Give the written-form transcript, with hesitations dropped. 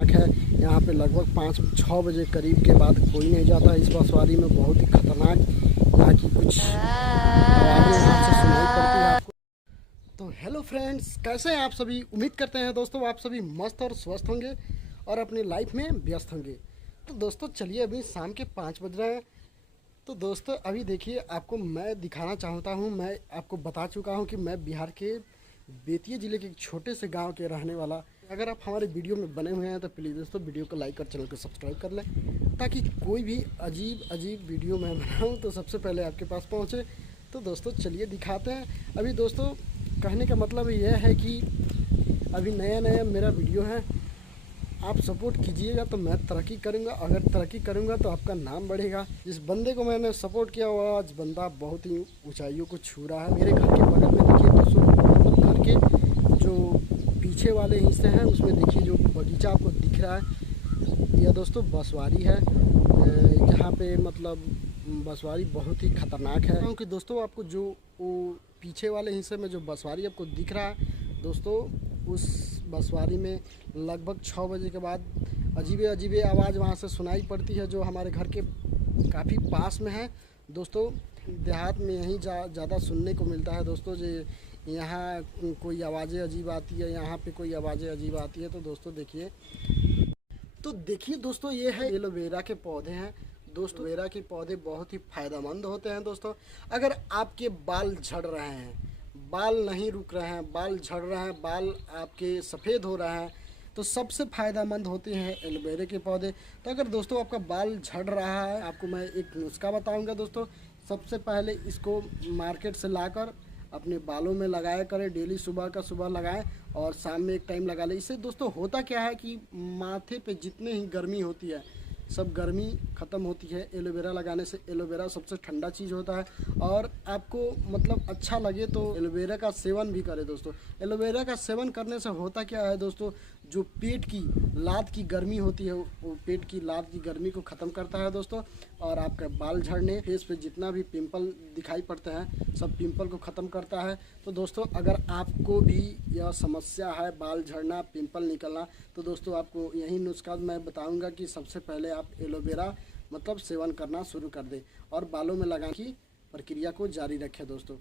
है। यहाँ पे लगभग 5-6 बजे करीब के बाद कोई नहीं जाता। इस बसवारी में बहुत ही खतरनाक यहाँ की कुछ आवाज़ें यहाँ से सुनाई पड़ती है आपको। तो हेलो फ्रेंड्स, कैसे हैं आप सभी? उम्मीद करते हैं दोस्तों आप सभी मस्त और स्वस्थ होंगे और अपनी लाइफ में व्यस्त होंगे। तो दोस्तों चलिए, अभी शाम के 5 बज रहे हैं। तो दोस्तों अभी देखिए, आपको मैं दिखाना चाहता हूँ, मैं आपको बता चुका हूँ कि मैं बिहार के बेतिया ज़िले के एक छोटे से गांव के रहने वाला। अगर आप हमारे वीडियो में बने हुए हैं तो प्लीज़ दोस्तों वीडियो को लाइक और चैनल को सब्सक्राइब कर लें, ताकि कोई भी अजीब वीडियो मैं बनाऊँ तो सबसे पहले आपके पास पहुँचे। तो दोस्तों चलिए दिखाते हैं। अभी दोस्तों कहने का मतलब यह है कि अभी नया मेरा वीडियो है, आप सपोर्ट कीजिएगा तो मैं तरक्की करूँगा। अगर तरक्की करूँगा तो आपका नाम बढ़ेगा। जिस बंदे को मैंने सपोर्ट किया हुआ, आज बंदा बहुत ही ऊंचाइयों को छू रहा है। मेरे घर के बगल में देखिए दोस्तों, मतलब घर के जो पीछे वाले हिस्से हैं उसमें देखिए जो बगीचा आपको दिख रहा है, यह दोस्तों बसवारी है। जहाँ पे मतलब बसवारी बहुत ही ख़तरनाक है, क्योंकि दोस्तों आपको जो वो पीछे वाले हिस्से में जो बसवारी आपको दिख रहा है दोस्तों, उस बसवारी में लगभग 6 बजे के बाद अजीबे आवाज़ वहाँ से सुनाई पड़ती है, जो हमारे घर के काफ़ी पास में है। दोस्तों देहात में यहीं ज़्यादा सुनने को मिलता है दोस्तों, जो यहाँ कोई आवाज़ें अजीब आती है, यहाँ पे कोई आवाज़ें अजीब आती है। तो दोस्तों देखिए, दोस्तों ये है एलोवेरा के पौधे हैं दोस्तों। एलोवेरा के पौधे बहुत ही फ़ायदेमंद होते हैं दोस्तों। अगर आपके बाल झड़ रहे हैं, बाल नहीं रुक रहे हैं, बाल झड़ रहे हैं, बाल आपके सफ़ेद हो रहे हैं, तो सबसे फ़ायदेमंद होते हैं एलोवेरा के पौधे। तो अगर दोस्तों आपका बाल झड़ रहा है, आपको मैं एक नुस्खा बताऊंगा दोस्तों। सबसे पहले इसको मार्केट से लाकर अपने बालों में लगाया करें। डेली सुबह का सुबह लगाएं और शाम में एक टाइम लगा लें। इससे दोस्तों होता क्या है कि माथे पे जितने ही गर्मी होती है, सब गर्मी ख़त्म होती है एलोवेरा लगाने से। एलोवेरा सबसे ठंडा चीज़ होता है, और आपको मतलब अच्छा लगे तो एलोवेरा का सेवन भी करें दोस्तों। एलोवेरा का सेवन करने से होता क्या है दोस्तों, जो पेट की लात की गर्मी होती है, वो पेट की लात की गर्मी को ख़त्म करता है दोस्तों। और आपका बाल झड़ने, फेस पे जितना भी पिंपल दिखाई पड़ते हैं, सब पिंपल को ख़त्म करता है। तो दोस्तों अगर आपको भी यह समस्या है, बाल झड़ना, पिंपल निकलना, तो दोस्तों आपको यही नुस्खा मैं बताऊंगा कि सबसे पहले आप एलोवेरा मतलब सेवन करना शुरू कर दें और बालों में लगाने की प्रक्रिया को जारी रखें दोस्तों।